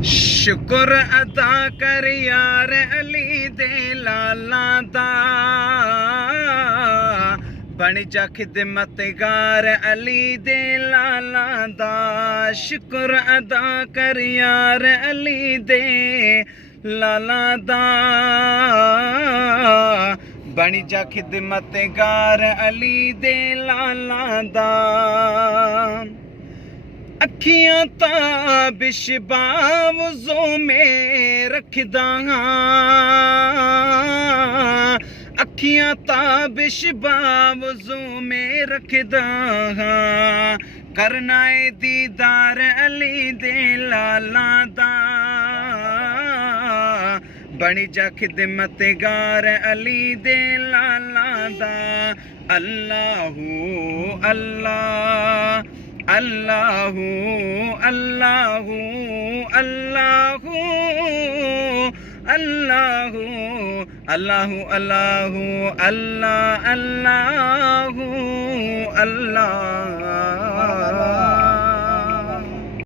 शुक्र अदा कर यार अली दे लाला दा, बन जा खिदमतगार अली दे लाला दा। शुक्र अदा कर यार अली दे लाला दा, बन जा खिदमतगार अली दे लाला दा। अखियां ताबिश बावज़ों में रखदा हां, अखियां ताबिश बावज़ों में रखदा हां, करना है दीदार अली दे लाला दा, बन जा खिदमतगार अली दे लाला दा। अल्लाहू अल्लाह अल्लाहू अल्लाहू अल्लाहू अल्लाहू अल्लाहू अल्लाहू अल्लाह अल्लाहू अल्लाह।